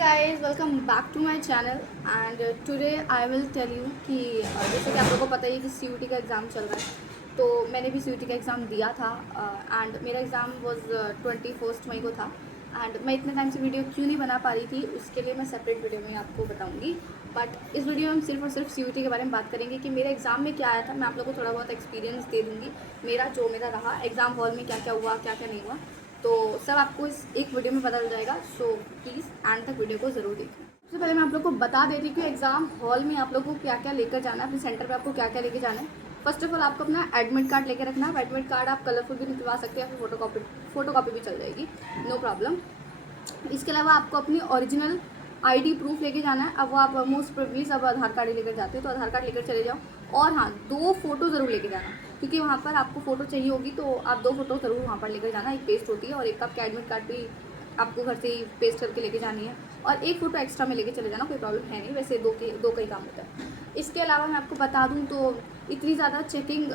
Guys welcome back to my channel and today I will tell you कि जैसे कि आप लोगों को पता ही है कि सीयूटी का एग्ज़ाम चल रहा है। तो मैंने भी सीयूटी का एग्ज़ाम दिया था एंड मेरा एग्ज़ाम वाज 21 मई को था। एंड मैं इतने टाइम से वीडियो क्यों नहीं बना पा रही थी उसके लिए मैं सेपरेट वीडियो में आपको बताऊंगी। बट इस वीडियो में हम सिर्फ और सिर्फ सीयूटी के बारे में बात करेंगे कि मेरे एग्ज़ाम में क्या आया था। मैं आप लोगों को थोड़ा बहुत एक्सपीरियंस दे दूँगी मेरा रहा एग्ज़ाम हॉल में, क्या क्या हुआ क्या क्या नहीं हुआ। तो सब आपको इस एक वीडियो में पता चल जाएगा। सो प्लीज़ एंड तक वीडियो को ज़रूर देखें। सबसे पहले मैं आप लोग को बता देती हूँ कि एग्ज़ाम हॉल में आप लोग को क्या क्या लेकर जाना है, अपने सेंटर पे आपको क्या क्या लेकर जाना है। फर्स्ट ऑफ ऑल आपको अपना एडमिट कार्ड लेकर रखना है। एडमिट कार्ड आप कलरफुल भी निकलवा सकते हैं, फिर फोटोकॉपी भी चल जाएगी, नो प्रॉब्लम। इसके अलावा आपको अपनी ओरिजिनल आईडी प्रूफ लेके जाना है। अब वो आप मोस्ट प्रोबेबली सब आधार कार्ड ही लेकर जाते हो, तो आधार कार्ड लेकर चले जाओ। और हाँ, 2 फोटो ज़रूर लेके जाना, क्योंकि वहाँ पर आपको फ़ोटो चाहिए होगी, तो आप 2 फोटो ज़रूर वहाँ पर लेकर जाना। एक पेस्ट होती है और एक आपका एडमिट कार्ड भी आपको घर से ही पेस्ट करके लेके जानी है, और एक फ़ोटो एक्स्ट्रा में लेके चले जाना, कोई प्रॉब्लम है नहीं, वैसे दो का ही काम होता है। इसके अलावा मैं आपको बता दूँ तो इतनी ज़्यादा चेकिंग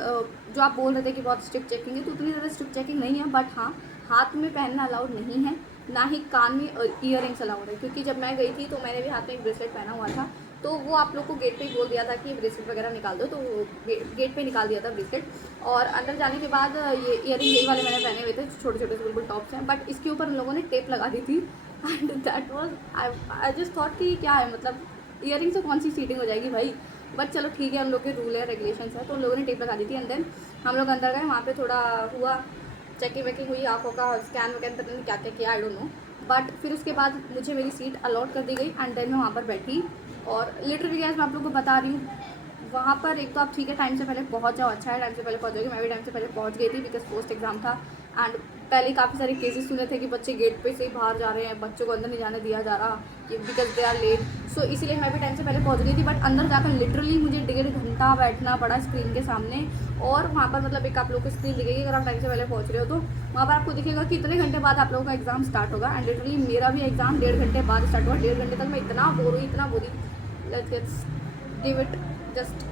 जो आप बोल रहे थे कि बहुत स्ट्रिक्ट चेकिंग है, तो उतनी ज़्यादा स्ट्रिक्ट चेकिंग नहीं है। बट हाँ, हाथ में पहनना अलाउड नहीं है, ना ही कान में ईयर रिंग्स अलाउड है। क्योंकि जब मैं गई थी तो मैंने भी हाथ में एक ब्रेसलेट पहना हुआ था, तो वो आप लोग को गेट पे ही बोल दिया था कि ब्रेसलेट वगैरह निकाल दो, तो गेट पे निकाल दिया था ब्रेसलेट। और अंदर जाने के बाद ये ईयर रिंग यही वाले मैंने पहने हुए थे, छोटे छोटे से बिल्कुल टॉप्स हैं, बट इसके ऊपर उन लोगों ने टेप लगा दी थी। And that was I just thought कि क्या है, मतलब ईयर रिंग से कौन सी सीटिंग हो जाएगी भाई। बट चलो ठीक है, हम लोग के रूल है रेगुलेशन है, तो उन लोगों ने टेप लगा दी थी। एंड देन हम लोग अंदर गए, वहाँ पे थोड़ा हुआ, चेकिंग वेकिंग हुई, आँखों का स्कैन वैन, पता नहीं क्या क्या किया, आई डोंट नो। बट फिर उसके बाद मुझे मेरी सीट अलॉट कर दी गई एंड देन मैं वहाँ पर बैठी। और लिटरली गैस मैं आप लोगों को बता रही हूँ, वहाँ पर एक तो आप ठीक है टाइम से पहले पहुँच जाओ, अच्छा है टाइम से पहले पहुँच जाओगे। मैं भी टाइम से पहले पहुँच गई थी बिकॉज पोस्ट एग्जाम था। एंड पहले काफ़ी सारे केसेस सुने थे कि बच्चे गेट पे से ही बाहर जा रहे हैं, बच्चों को अंदर नहीं जाने दिया जा रहा कि बिकॉज दे आर लेट। सो इसीलिए मैं भी टाइम से पहले पहुँच गई थी। बट अंदर जाकर लिटरली मुझे 1.5 घंटा बैठना पड़ा स्क्रीन के सामने। और वहाँ पर मतलब एक आप लोग को स्क्रीन दिखेगी, अगर आप टाइम से पहले पहुँच रहे हो तो वहाँ पर आपको दिखेगा कि इतने घंटे बाद आप लोगों का एग्ज़ाम स्टार्ट होगा। एंड लिटरली मेरा भी एग्ज़ाम 1.5 घंटे बाद स्टार्ट हुआ। 1.5 घंटे तक मैं इतना बोर हुई, लेट्स गिव इट, जस्ट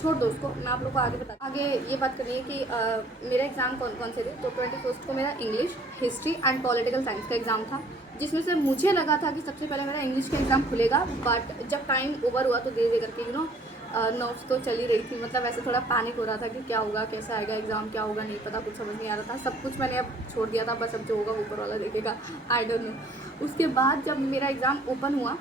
छोड़ दो उसको। मैं आप लोग को आगे ये बात करनी है कि मेरा एग्ज़ाम कौन कौन से थे। तो 21 को मेरा English, history and political science का एग्ज़ाम था, जिसमें से मुझे लगा था कि सबसे पहले मेरा इंग्लिश का एग्ज़ाम खुलेगा। बट जब टाइम ओवर हुआ तो धीरे धीरे करके नोट्स तो चल ही रही थी, मतलब ऐसे थोड़ा पैनिक हो रहा था कि क्या होगा, कैसा आएगा एग्ज़ाम, क्या होगा नहीं पता, कुछ समझ नहीं आ रहा था। सब कुछ मैंने अब छोड़ दिया था, बस अब जो होगा ऊपर वाला देखेगा, आई डोंट नो। उसके बाद जब मेरा एग्ज़ाम ओपन हुआ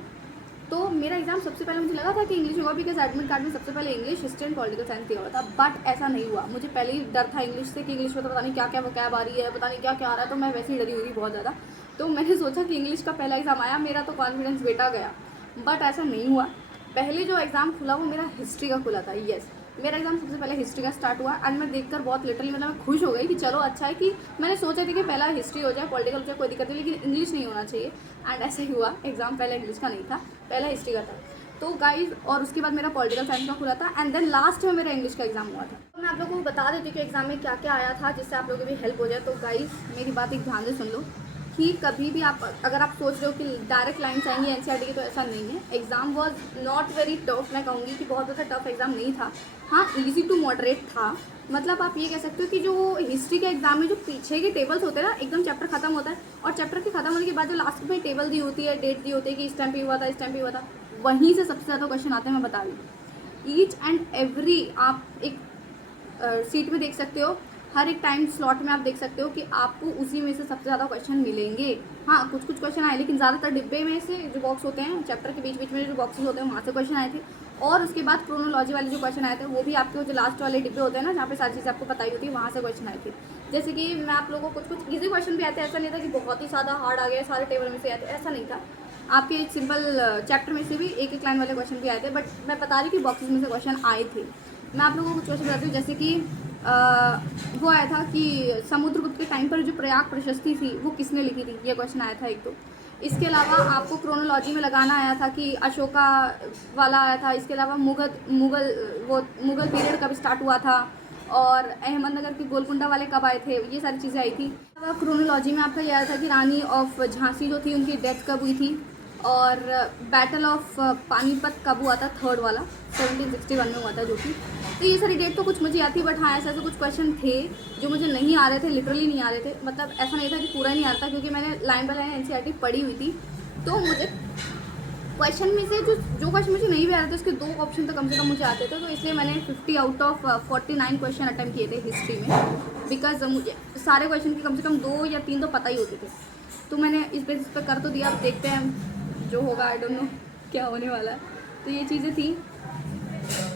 तो मेरा एग्ज़ाम सबसे पहले मुझे लगा था कि इंग्लिश होगा, बिकॉज एडमिट कार्ड में सबसे पहले English, history and political science दिया हुआ था। बट ऐसा नहीं हुआ। मुझे पहले ही डर था इंग्लिश से कि इंग्लिश में तो पता नहीं क्या क्या वोकैब आ रही है, पता नहीं क्या क्या आ रहा है, तो मैं वैसे ही डरी हुई थी बहुत ज़्यादा। तो मैंने सोचा कि इंग्लिश का पहला एग्ज़ाम आया, मेरा तो कॉन्फिडेंस बेटा गया। बट ऐसा नहीं हुआ। पहले जो एग्ज़ाम खुला वो मेरा हिस्ट्री का खुला था। येस, मेरा एग्ज़ाम सबसे पहले हिस्ट्री का स्टार्ट हुआ। एंड मैं देखकर बहुत लिटरली मतलब मैं खुश हो गई कि चलो अच्छा है कि मैंने सोचा थी कि पहला हिस्ट्री हो जाए, पॉलिटिकल हो जाए, कोई दिक्कत नहीं, लेकिन इंग्लिश नहीं होना चाहिए। एंड ऐसा ही हुआ, एग्ज़ाम पहले इंग्लिश का नहीं था, पहला हिस्ट्री का था। तो गाइज, और उसके बाद मेरा पॉलिटिकल साइंस का खुला था। एंड देन लास्ट में मेरा इंग्लिश का एग्ज़ाम हुआ था। तो मैं आप लोगों को बता देती हूँ कि एग्ज़ाम में क्या क्या आया था, जिससे आप लोगों की भी हेल्प हो जाए। तो गाइज मेरी बात एक ध्यान से सुन लो कि कभी भी आप अगर आप सोच रहे हो कि डायरेक्ट लाइन्स आएंगी एनसीईआरटी की, तो ऐसा नहीं है। Exam was not very tough. मैं कहूँगी कि बहुत ज़्यादा टफ एग्ज़ाम नहीं था, हाँ ईजी टू मॉडरेट था। मतलब आप ये कह सकते हो कि जो हिस्ट्री के एग्जाम में जो पीछे के टेबल्स होते हैं ना, एकदम चैप्टर खत्म होता है और चैप्टर के खत्म होने के बाद जो लास्ट में टेबल दी होती है, डेट दी होती है कि इस टाइम पे हुआ था, इस टाइम पे हुआ था, वहीं से सबसे ज़्यादा क्वेश्चन आते हैं। मैं बता रही हूँ, ईच एंड एवरी आप एक सीट में देख सकते हो, हर एक टाइम स्लॉट में आप देख सकते हो कि आपको उसी में से सबसे ज़्यादा क्वेश्चन मिलेंगे। हाँ, कुछ कुछ क्वेश्चन आए, लेकिन ज़्यादातर डिब्बे में से जो बॉक्स होते हैं, चैप्टर के बीच बीच में जो बॉक्सेस होते हैं, वहाँ से क्वेश्चन आए थे। और उसके बाद क्रोनोलॉजी वाले जो क्वेश्चन आए थे, वो भी आपके जो लास्ट वाले डिब्बे होते हैं ना, जहाँ पे सारी चीज़ें आपको बताई होती है, वहाँ से क्वेश्चन आए थे। जैसे कि मैं आप लोगों को कुछ कुछ ईजी क्वेश्चन भी आए थे, ऐसा नहीं था कि बहुत ही ज़्यादा हार्ड आ गया सारे टेबल में से आए थे, ऐसा नहीं था। आपके एक सिंपल चैप्टर में से भी एक एक लाइन वाले क्वेश्चन भी आए थे। बट मैं बता रही कि बॉक्सेस में से क्वेश्चन आए थे। मैं आप लोगों को कुछ क्वेश्चन बताती हूँ। जैसे कि वो आया था कि समुद्रगुप्त के टाइम पर जो प्रयाग प्रशस्ति थी वो किसने लिखी थी, ये क्वेश्चन आया था एक तो। इसके अलावा आपको क्रोनोलॉजी में लगाना आया था कि अशोका वाला आया था। इसके अलावा मुगल पीरियड कब स्टार्ट हुआ था, और अहमदनगर के गोलकुंडा वाले कब आए थे, ये सारी चीज़ें आई थी। क्रोनोलॉजी में आपका ये आया था कि रानी ऑफ झांसी जो थी उनकी डेथ कब हुई थी, और बैटल ऑफ पानीपत कब हुआ था, थर्ड वाला 1761 में हुआ था जो कि। तो ये सारी डेट तो कुछ मुझे याद थी। बट हाँ, ऐसे कुछ क्वेश्चन थे जो मुझे नहीं आ रहे थे, लिटरली नहीं आ रहे थे। मतलब ऐसा नहीं था कि पूरा नहीं आ रहा था, क्योंकि मैंने लाइन बाय लाइन एनसीईआरटी पढ़ी हुई थी, तो मुझे क्वेश्चन में से जो क्वेश्चन मुझे नहीं भी आ रहे थे उसके 2 ऑप्शन तो कम से कम मुझे आते थे, तो इसलिए मैंने 50 आउट ऑफ 49 क्वेश्चन अटैम्प्ट किए थे हिस्ट्री में, बिकॉज मुझे सारे क्वेश्चन के कम से कम 2 या 3 तो पता ही होते थे। तो मैंने इस बेसिस पर कर तो दिया, अब देखते हैं जो होगा, आई डोंट नो क्या होने वाला है। तो ये चीज़ें थी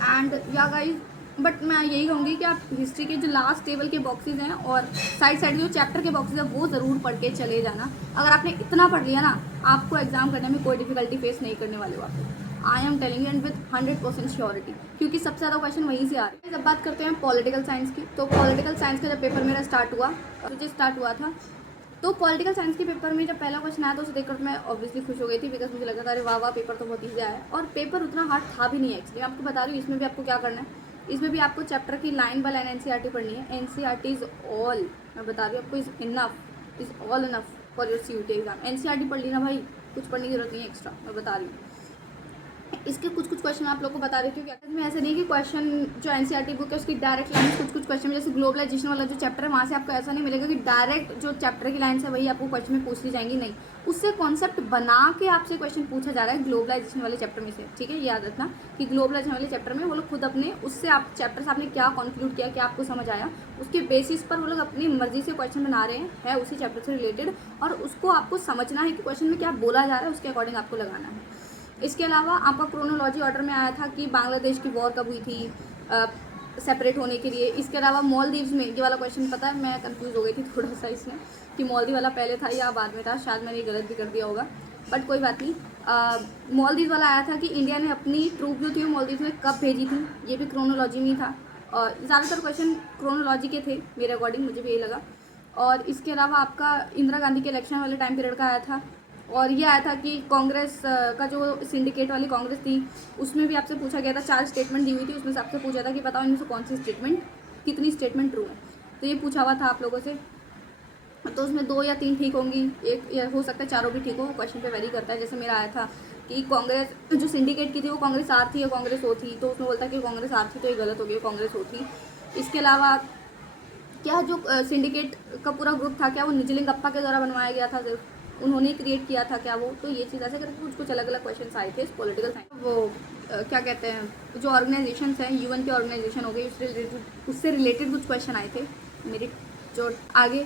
एंड या गाइस, बट मैं यही कहूँगी कि आप हिस्ट्री के जो लास्ट टेबल के बॉक्सेस हैं और साइड साइड जो चैप्टर के बॉक्सेस हैं वो ज़रूर पढ़ के चले जाना। अगर आपने इतना पढ़ लिया ना, आपको एग्जाम करने में कोई डिफिकल्टी फेस नहीं करने वाले हो आप। I am telling and with 100% surety, क्योंकि सबसे ज़्यादा क्वेश्चन वहीं से आ रहे हैं। जब बात करते हैं पॉलिटिकल साइंस की, तो पॉलिटिकल साइंस का जब पेपर मेरा स्टार्ट हुआ, मुझे स्टार्ट हुआ था, तो पॉलिटिकल साइंस के पेपर में जब पहला क्वेश्चन आया तो उसे देखकर मैं ऑब्वियसली खुश हो गई थी, बिकॉज मुझे लगा था अरे वाह वाह पेपर तो बहुत ईजी आया है। और पेपर उतना हार्ड था भी नहीं है एक्चुअली। मैं आपको बता रही हूँ इसमें भी आपको क्या करना है। इसमें भी आपको चैप्टर की लाइन बाय लाइन एनसीईआरटी पढ़नी है। एनसीईआरटी इज़ ऑल, मैं बता रही हूँ आपको, is all enough for your CUT exam. NCERT पढ़ ली ना भाई, कुछ पढ़ने की जरूरत नहीं है एक्स्ट्रा, मैं बता रही हूँ। इसके कुछ क्वेश्चन आप लोगों को बता देती हूँ कि में ऐसे नहीं कि क्वेश्चन जो एनसीईआरटी बुक है उसकी डायरेक्ट लाइन, कुछ क्वेश्चन में जैसे ग्लोबलाइजेशन वाला जो चैप्टर है वहाँ से आपको ऐसा नहीं मिलेगा कि डायरेक्ट जो चैप्टर की लाइन है वही आपको क्वेश्चन में पूछ ली जाएंगी, नहीं, उससे कॉन्सेप्ट बना के आपसे क्वेश्चन पूछा जा रहा है ग्लोबलाइजेशन वाले चैप्टर में से। ठीक है, ये याद रखना कि ग्लोबलाइजेशन वाले चैप्टर में वो लोग खुद अपने उससे आप चैप्टर से आपने क्या कंक्लूड किया, क्या आपको समझ आया, उसके बेसिस पर वो लोग अपनी मर्जी से क्वेश्चन बना रहे हैं उसी चैप्टर से रिलेटेड, और उसको आपको समझना है कि क्वेश्चन में क्या बोला जा रहा है, उसके अकॉर्डिंग आपको लगाना है। इसके अलावा आपका क्रोनोलॉजी ऑर्डर में आया था कि बांग्लादेश की वॉर कब हुई थी सेपरेट होने के लिए। इसके अलावा मालदीव्स में, ये वाला क्वेश्चन पता है मैं कंफ्यूज हो गई थी थोड़ा सा इसमें कि मालदीव वाला पहले था या बाद में था, शायद मैंने गलत भी कर दिया होगा, बट कोई बात नहीं। मालदीव वाला आया था कि इंडिया ने अपनी ट्रूप जो थी वो मालदीव में कब भेजी थी, ये भी क्रोनोलॉजी में ही था। और ज़्यादातर क्वेश्चन क्रोनोलॉजी के थे मेरे अकॉर्डिंग, मुझे भी यही लगा। और इसके अलावा आपका इंदिरा गांधी के इलेक्शन वाले टाइम पीरियड का आया था, और ये आया था कि कांग्रेस का जो सिंडिकेट वाली कांग्रेस थी उसमें भी आपसे पूछा गया था, 4 स्टेटमेंट दी हुई थी, उसमें से आपसे पूछा था कि बताओ इनमें से कौन सी स्टेटमेंट, कितनी स्टेटमेंट ट्रू है। तो ये पूछा हुआ था आप लोगों से, तो उसमें 2 या 3 ठीक होंगी, एक या हो सकता है चारों भी ठीक हो, क्वेश्चन पे वेरी करता है। जैसे मेरा आया था कि कांग्रेस जो सिंडिकेट की थी वो कांग्रेस आर थी या कांग्रेस ओ थी, तो उसमें बोलता है कि कांग्रेस आर थी, तो ये गलत हो गई, कांग्रेस ओ थी। इसके अलावा क्या जो सिंडिकेट का पूरा ग्रुप था क्या वो निजलिंगप्पा के द्वारा बनवाया गया था, सिर्फ उन्होंने क्रिएट किया था क्या वो, तो ये चीज़ ऐसे करके कुछ अलग अलग क्वेश्चन आए थे पॉलिटिकल साइंस। वो क्या कहते हैं जो ऑर्गेनाइजेशंस हैं, यूएन की ऑर्गेनाइजेशन हो गई, उससे रिलेटेड कुछ क्वेश्चन आए थे मेरे जो आगे।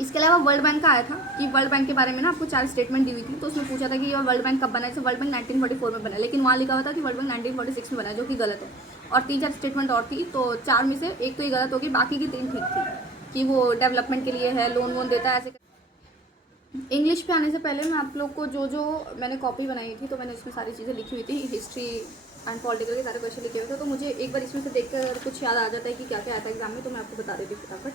इसके अलावा वर्ल्ड बैंक का आया था कि वर्ल्ड बैंक के बारे में ना आपको 4 स्टेटमेंट दी हुई थी, तो उसमें पूछा था कि ये वर्ल्ड बैंक कब बना है। जैसे वर्ल्ड बैंक 1944 में बना, लेकिन वहाँ लिखा हुआ था कि वर्ल्ड बैंक 1946 में बना, जो कि गलत है। और 3-4 स्टेटमेंट और थी, तो 4 में से एक तो ये गलत होगी, बाकी की 3 ठीक थी कि वो डेवलपमेंट के लिए है, लोन वोन देता है, ऐसे। इंग्लिश पे आने से पहले मैं आप लोग को जो मैंने कॉपी बनाई थी, तो मैंने इसमें सारी चीज़ें लिखी हुई थी, हिस्ट्री एंड पॉलिटिकल के सारे क्वेश्चन लिखे हुए थे, तो मुझे एक बार इसमें से देख कर कुछ याद आ जाता है कि क्या क्या आया था एग्जाम में, तो मैं आपको बता देती हूँ फटाफट।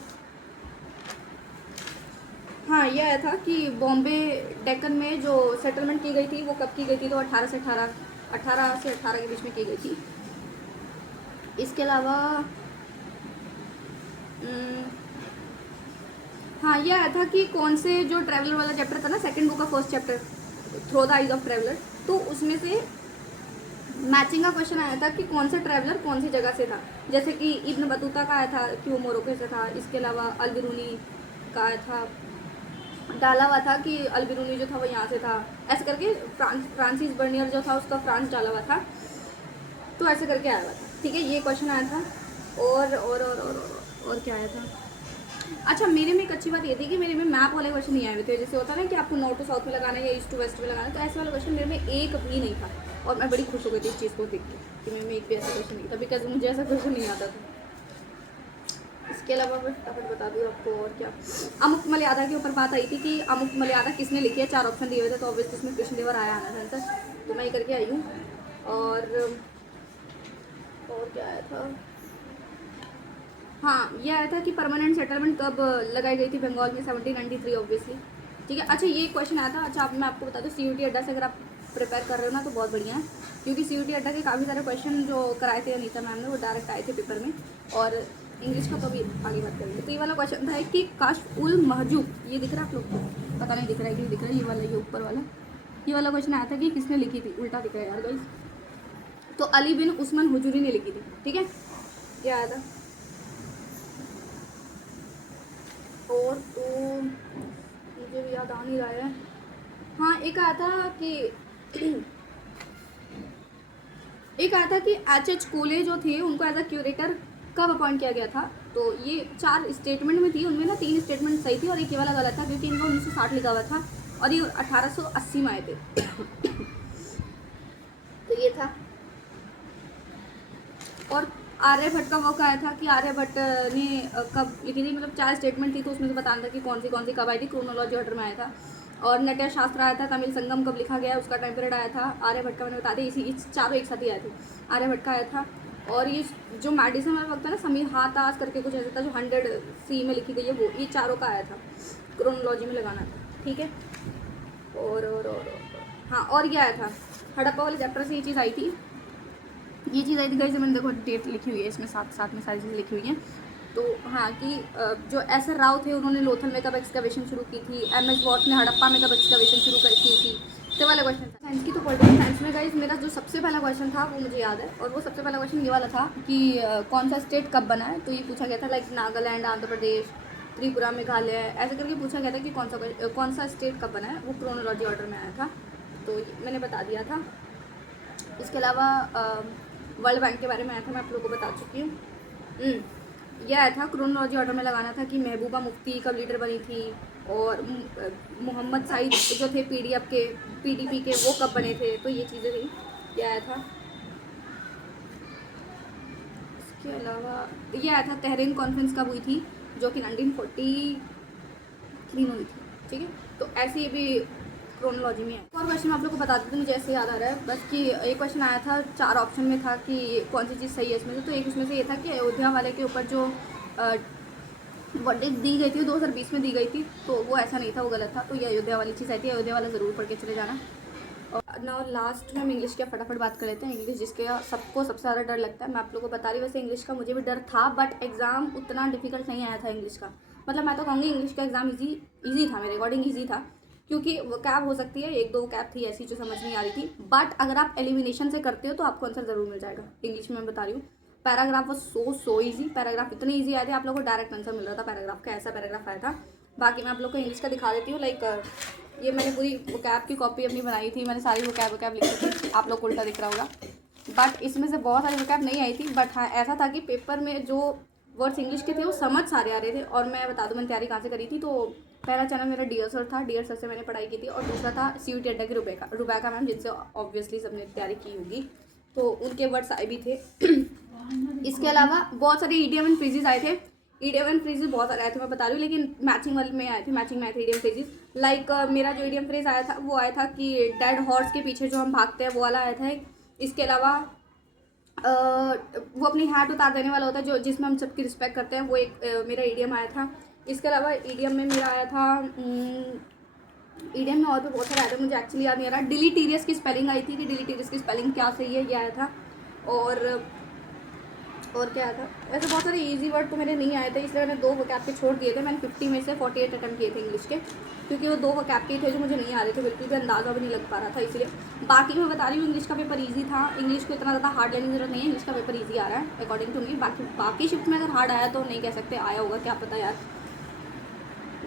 हाँ, ये आया था कि बॉम्बे डेक्कन में जो सेटलमेंट की गई थी वो कब की गई थी, तो 18 से 18 के बीच में की गई थी। इसके अलावा हाँ, ये आया था कि कौन से जो ट्रैवलर वाला चैप्टर था ना, सेकंड बुक का first chapter through the eyes of traveller, तो उसमें से मैचिंग का क्वेश्चन आया था कि कौन सा ट्रैवलर कौन सी जगह से था। जैसे कि इब्न बतूता का आया था कि वो मोरक्को से था। इसके अलावा अल-बिरूनी का आया था, डाला हुआ था कि अल-बिरूनी जो था वो यहाँ से था, ऐसे करके फ्रांसिस बर्नियर जो था उसका फ्रांस डाला हुआ था, तो ऐसे करके आया हुआ था। ठीक है, ये क्वेश्चन आया था। और क्या आया था, अच्छा मेरे में एक अच्छी बात ये थी कि मेरे में मैप वाले क्वेश्चन नहीं आए हुए थे। जैसे होता है ना कि आपको नॉर्थ टू साउथ में लगाना है या ईस्ट टू वेस्ट में लगाना है, तो ऐसे वाला क्वेश्चन मेरे में एक भी नहीं था, और मैं बड़ी खुश हो गई थी इस चीज़ को देख के कि मेरे में एक भी ऐसा क्वेश्चन नहीं था, बिकॉज मुझे ऐसा क्वेश्चन नहीं आता था। इसके अलावा मैं फटाफट बता दूँ आपको और क्या। अमुक मलयादा के ऊपर बात आई थी कि अमुक मलयादा किसने लिखी है, 4 ऑप्शन दिए हुए थे, तो ऑब्वियसली इसमें कृष्णदेवर आया आना था आंसर, तो मैं ये करके आई हूँ। और क्या आया था, हाँ ये आया था कि परमानेंट सेटलमेंट कब लगाई गई थी बंगाल में, 1793 ऑब्वियसली। ठीक है, अच्छा ये क्वेश्चन आया था। अच्छा मैं आपको बता दूँ CUT अड्डा से अगर आप प्रिपेयर कर रहे हो ना तो बहुत बढ़िया है, क्योंकि CUT अड्डा के काफ़ी सारे क्वेश्चन जो कराए थे अनीता मैम ने वो डायरेक्ट आए थे पेपर में। और इंग्लिश का तो भी आगे बात करेंगे। तो ये वाला क्वेश्चन था कि कश्फ उल महजूब, ये दिख रहा है आप लोग को, पता नहीं दिख रहा है कि नहीं दिख रहा है, ये वाला, ये ऊपर वाला, ये वाला क्वेश्चन आया था कि किसने लिखी थी, उल्टा दिख रहा है यार गाइस, तो अली बिन उस्मान हुजूरी ने लिखी थी। ठीक है, क्या आया था। और तो मुझे भी याद आ नहीं रहा है, हाँ, एक आया था कि एच कोले जो थे उनको एज अ क्यूरेटर कब अपॉइंट किया गया था। तो ये 4 स्टेटमेंट में थी, उनमें ना 3 स्टेटमेंट सही थी और एक ये वाला गलत था, क्योंकि इनको 1960 लिखा हुआ था और ये 1880 में आए थे। तो ये था। और आर्यभट्ट का वो आया था कि आर्यभट्ट ने कब लिखी थी, मतलब 4 स्टेटमेंट थी तो उसमें से बताना था कि कौन सी कब आई थी, क्रोनोलॉजी ऑर्डर में आया था। और नट्य शास्त्र आया था, तमिल संगम कब लिखा गया उसका टाइम पीरियड आया था। आर्यभट्ट का मैंने बता दिया, इस चारों एक साथ ही आए थे। आर्यभट्ट का आया था। और ये जो मेडिसिन वाला वक्त है ना, समीर हाथास करके कुछ ऐसा था जो 100 में लिखी गई है, वो ये चारों का आया था, क्रोनोलॉजी में लगाना था। ठीक है। और हाँ, और ये आया था हड़प्पा वाले चैप्टर से ये चीज़ आई थी। ये चीज़ आई थी गाइस, मैंने देखो डेट लिखी हुई है इसमें, साथ में सारी चीज़ें लिखी हुई हैं। तो हाँ कि जो एस आर राव थे उन्होंने लोथल में कब एक्सकवेशन शुरू की थी, एम एस वॉट ने हड़प्पा में कब एक्सकवेशन शुरू की थी। तो वाला क्वेश्चन था साइंस की। तो पॉलिटिकल साइंस में गाइस मेरा जो सबसे पहला क्वेश्चन था वो मुझे याद है, और वो सबसे पहला क्वेश्चन ये वाला था कि कौन सा स्टेट कब बना है। तो ये पूछा गया था लाइक नागालैंड, आंध्र प्रदेश, त्रिपुरा, मेघालय, ऐसे करके पूछा गया था कि कौन सा स्टेट कब बना है। वो क्रोनोलॉजी ऑर्डर में आया था, तो मैंने बता दिया था। इसके अलावा वर्ल्ड बैंक के बारे में आया था, मैं आप लोगों को बता चुकी हूँ। यह आया था क्रोनोलॉजी ऑर्डर में लगाना था कि महबूबा मुफ्ती कब लीडर बनी थी, और मोहम्मद साइद जो थे पीडीपी के वो कब बने थे। तो ये चीज़ें थी, यह आया था। इसके अलावा यह आया था तेहरीन कॉन्फ्रेंस कब हुई थी, जो कि 1943 में हुई थी। ठीक है, तो ऐसे ये भी क्रोनोलॉजी में है। और क्वेश्चन आप लोग को बता देते हैं, मुझे ऐसे याद आ रहा है बस कि एक क्वेश्चन आया था 4 ऑप्शन में था कि कौन सी चीज़ सही है इसमें से। तो एक उसमें से ये था कि अयोध्या वाले के ऊपर जो वर्डिक्ट दी गई थी 2020 में दी गई थी, तो वो ऐसा नहीं था, वो गलत था। तो ये अयोध्या वाली चीज़ आई थी, अयोध्या वाला ज़रूर पढ़ के चले जाना। और ना लास्ट में हम इंग्लिश का फटाफट बात कर लेते हैं। इंग्लिश जिसके सबको सबसे ज़्यादा डर लगता है, मैं आप लोगों को बता रही हूँ। वैसे इंग्लिश का मुझे भी डर था, बट एग्ज़ाम उतना डिफिकल्ट नहीं आया था इंग्लिश का। मतलब मैं तो कहूँगी इंग्लिश का एग्ज़ाम ईजी था, मेरे अकॉर्डिंग ईजी था, क्योंकि वो कैब हो सकती है, 1-2 कैब थी ऐसी जो समझ नहीं आ रही थी। बट अगर आप एलिमिनेशन से करते हो तो आपको आंसर ज़रूर मिल जाएगा। इंग्लिश में मैं बता रही हूँ, पैराग्राफ वो सो ईजी, पैराग्राफ इतने ईजी आए थे, आप लोगों को डायरेक्ट आंसर मिल रहा था पैराग्राफ का, ऐसा पैराग्राफ आया था। बाकी मैं आप लोग को इंग्लिश का दिखा देती हूँ। लाइक ये मैंने पूरी वोकैब की कॉपी अपनी बनाई थी, मैंने सारी वोकैब लिखी थी, आप लोग को उल्टा दिख रहा होगा। बट इसमें से बहुत सारी वोकैब नहीं आई थी। बट हाँ, ऐसा था कि पेपर में जो वर्ड्स इंग्लिश के थे वो समझ सारे आ रहे थे। और मैं बता दूँ मैंने तैयारी कहाँ से करी थी। तो पहला चैनल मेरा डियर सर था, डियर सर से मैंने पढ़ाई की थी। और दूसरा था सीयूटी अड्डा की रुबैका मैम, जिनसे ऑब्वियसली सबने तैयारी की होगी, तो उनके वर्ड्स आए भी थे। इसके अलावा बहुत सारे ईडियम एंड फ्रेजेस आए थे। ईडियम एंड फ्रेजेस बहुत सारे आए थे, मैं बता रही हूँ, लेकिन मैचिंग वाले में आए थे, मैचिंग में आए थे ईडियम फ्रेजेस। लाइक मेरा जो ईडियम फ्रेज आया था वो आया था कि डेड हॉर्स के पीछे जो हम भागते हैं वो वाला आया था। इसके अलावा वो अपनी हैट उतार देने वाला होता है जो जिसमें हम सबकी रिस्पेक्ट करते हैं, वो एक मेरा ईडियम आया था। इसके अलावा ईडियम में मेरा आया था, ईडियम में और भी बहुत सारे आए थे, मुझे एक्चुअली याद नहीं आ रहा। डिलीटीरियस की स्पेलिंग आई थी कि डिलीटीरियस की स्पेलिंग क्या सही है, ये आया था। और क्या था, वैसे बहुत सारे इजी वर्ड तो मेरे नहीं आए थे, इसलिए मैंने 2 वोकैब के छोड़ दिए थे। मैंने 50 में से 48 अटैम्प्ट किए थे इंग्लिश के, क्योंकि वो 2 वोकैब के थे जो मुझे नहीं आ रहे थे, बिल्कुल भी अंदाज़ा भी नहीं लग पा रहा था, इसलिए। बाकी मैं बता रही हूँ इंग्लिश का पेपर ईजी था, इंग्लिश को इतना ज़्यादा हार्ड लेने की जरूरत नहीं है, इंग्लिश का पेपर ईजी आ रहा है अकॉर्डिंग टू मी। बाकी शिफ्ट में अगर हार्ड आया तो नहीं कह सकते, आया होगा क्या पता यार,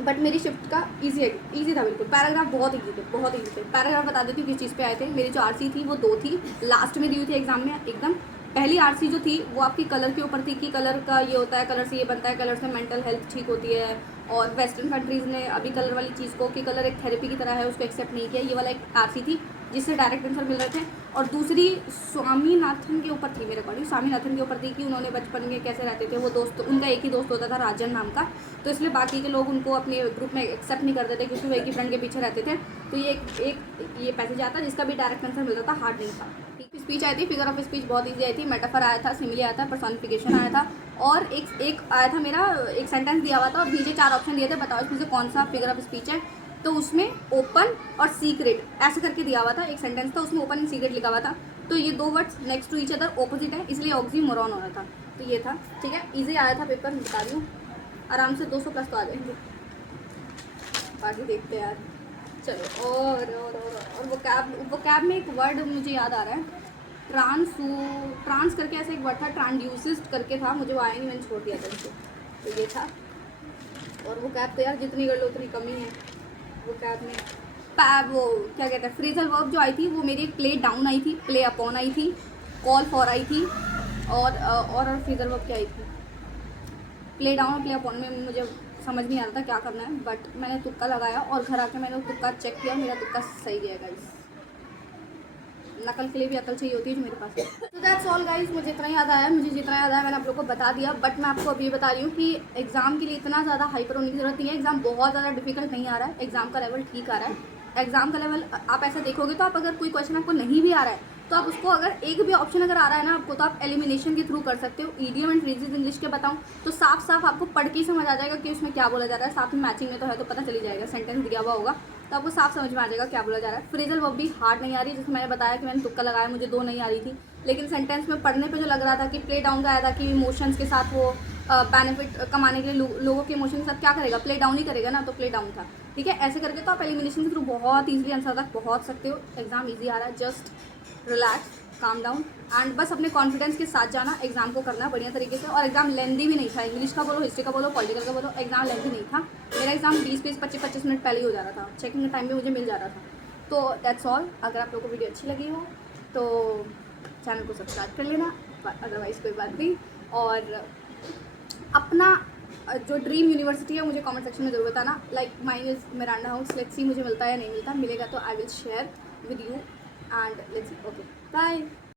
बट मेरी शिफ्ट का ईजी था बिल्कुल। पैराग्राफ बहुत ईजी थे। पैराग्राफ बता देती हूँ किस चीज़ पे आए थे। मेरी जो आरसी थी वो 2 थी, लास्ट में दी हुई थी एग्जाम में एकदम। पहली आरसी जो थी वो आपकी कलर के ऊपर थी कि कलर का ये होता है, कलर से ये बनता है, कलर से मेंटल हेल्थ ठीक होती है। और वेस्टर्न कंट्रीज़ ने अभी कलर वाली चीज़ को कि कलर एक थेरेपी की तरह है उसको एक्सेप्ट नहीं किया, ये वाला एक आरसी थी जिससे डायरेक्ट आंसर मिल रहे थे। और दूसरी स्वामीनाथन के ऊपर थी, मेरे अकॉर्डिंग स्वामीनाथन के ऊपर थी कि उन्होंने बचपन में कैसे रहते थे। वो दोस्त, उनका एक ही दोस्त होता था राजन नाम का, तो इसलिए बाकी के लोग उनको अपने ग्रुप में एक्सेप्ट नहीं करते थे क्योंकि वो एक ही फ्रेंड के पीछे रहते थे। तो ये ये पैसेज आता जिसका भी डायरेक्ट आंसर मिलता था, हार्ड नहीं था। स्पीच आई थी, फिगर ऑफ स्पीच बहुत ईजी आई थी, मेटाफर आया था, सिमिली आया था, पर्सोनिफिकेशन आया था। और एक आया था मेरा, एक सेंटेंस दिया हुआ था और नीचे 4 ऑप्शन दिए थे, बताओ इसमें से कौन सा फिगर ऑफ स्पीच है। तो उसमें ओपन और सीक्रेट ऐसे करके दिया हुआ था, एक सेंटेंस था उसमें ओपन एंड सीक्रेट लिखा हुआ था। तो ये 2 words next to each other opposite है, इसलिए ऑक्सीमोरॉन हो रहा था। तो ये था, ठीक है, ईजी आया था पेपर, मैं बता रही हूँ। आराम से 200 प्लस तो आ जाएंगे, बाकी देखते हैं यार। चलो और वो कैब में एक वर्ड मुझे याद आ रहा है, ट्रांस करके ऐसा एक वर्ड था, ट्रांड्यूसिस्ट करके था, मुझे वो आया नहीं, मैंने छोड़ दिया था इसको। तो ये था। और वो कैब तो यार जितनी कर लो उतनी कमी है वो कैब में। वो क्या कहते हैं, फ्रेजल वर्ब जो आई थी वो मेरी एक प्ले डाउन आई थी, प्ले अपॉन आई थी, कॉल फॉर आई थी, और फ्रेजल वर्ब क्या आई थी, प्ले डाउन और प्ले अपॉन में मुझे समझ नहीं आ रहा था क्या करना है, बट मैंने तुक्का लगाया और घर आके मैंने तुक्का चेक किया, मेरा तुक्का सही गया गाइस। नकल के लिए भी अकल चाहिए होती है जो मेरे पास है। तो दैट्स ऑल गाइस, मुझे जितना याद आया मैंने आप लोगों को बता दिया। बट मैं आपको अभी बता रही हूँ कि एग्ज़ाम के लिए इतना ज़्यादा हाइपर होने की ज़रूरत नहीं है। एग्ज़ाम बहुत ज़्यादा डिफिकल्ट नहीं आ रहा है, एग्ज़ाम का लेवल ठीक आ रहा है। एग्ज़ाम का लेवल आप ऐसा देखोगे तो आप अगर कोई क्वेश्चन आपको नहीं भी आ रहा है तो आप उसको, अगर एक भी ऑप्शन अगर आ रहा है ना आपको, तो आप एलिमिनेशन के थ्रू कर सकते हो। ईडियम एंड फ्रेजेस इंग्लिश के बताऊँ तो साफ साफ आपको पढ़ के ही समझ आ जाएगा कि उसमें क्या बोला जा रहा है। साथ में मैचिंग में तो है तो पता चली जाएगा, सेंटेंस दिया हुआ होगा तो आपको साफ समझ में आ जाएगा क्या बोला जा रहा है। फ्रेजल वर्ब भी हार्ड नहीं आ रही, जैसे मैंने बताया कि मैंने तुक्का लगाया, मुझे 2 नहीं आ रही थी, लेकिन सेंटेंस में पढ़ने पे जो लग रहा था कि प्ले डाउन का आया था कि इमोशंस के साथ वो बेनिफिट कमाने के लिए लोगों के इमोशन के साथ क्या करेगा, प्ले डाउन ही करेगा ना, तो प्ले डाउन था। ठीक है, ऐसे करके तो आप एलिमिनेशन के थ्रू बहुत ईजिली आंसर तक पहुँच सकते हो। एग्जाम ईजी आ रहा है, just relax, calm down and बस अपने कॉन्फिडेंस के साथ जाना, एग्जाम को करना बढ़िया तरीके से। और एग्जाम लेंदी भी नहीं था, इंग्लिश का बोलो, हिस्ट्री का बोलो, पॉलिटिकल का बोलो, एग्जाम लेंदी नहीं था। मेरा एग्जाम 20-25 मिनट पहले ही हो जा रहा था, चेकिंग का टाइम भी मुझे मिल जा रहा था। तो दैट्स ऑल। अगर आप लोगों को वीडियो अच्छी लगी हो तो चैनल को सब्सक्राइब कर लेना, अदरवाइज़ कोई बात नहीं। और अपना जो ड्रीम यूनिवर्सिटी है मुझे कमेंट सेक्शन में ज़रूर बताना। Like mine is Miranda House, let's see मुझे मिलता है या नहीं मिलता, मिलेगा तो I will share with you and let's see. Okay, bye.